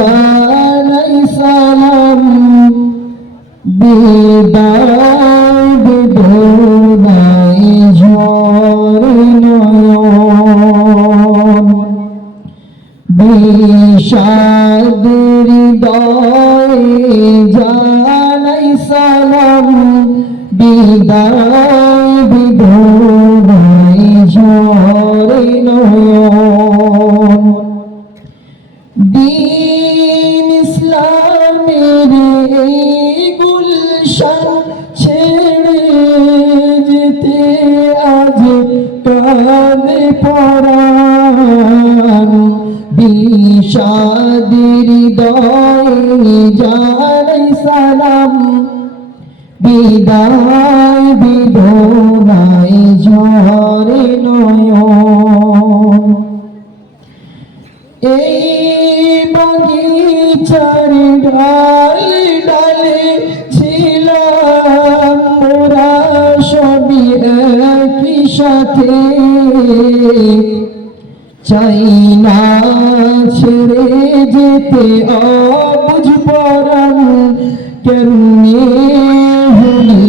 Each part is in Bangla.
ليس لم بباب دون إجوار عيون بشدر ضيج ليس لم بداي بدون إجوار عيون কানে পরাণ হৃদয়ে জানাই সালাম। বিদায় বিধনাই ঝরে নয়ন। এই বগিচার ডালে ডালে চাই না ছেড়ে যেতে অবুঝ পরাণ কেমনে হলি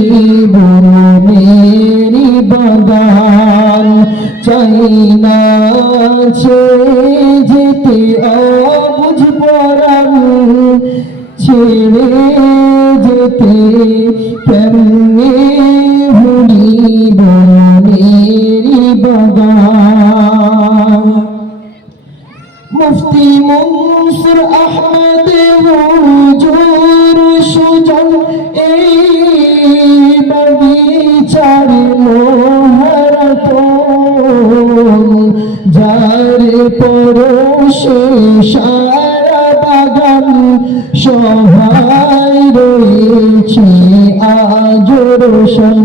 বনেরি বাগান। চাই না ছেড়ে যেতে অবুঝ পরাণ, ছেড়ে যেতে কেমনে হলি বনেরি বাগান মুফতি মনসুর আহমদ হুজুর সুজন এই বগিচার মোহরত যার পরশে সারা বাগান সহায় রয়েছে আজ রোশন।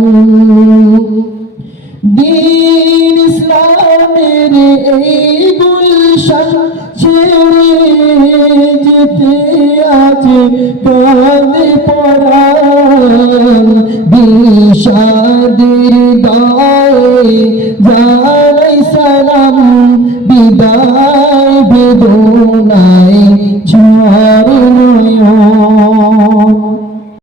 দিন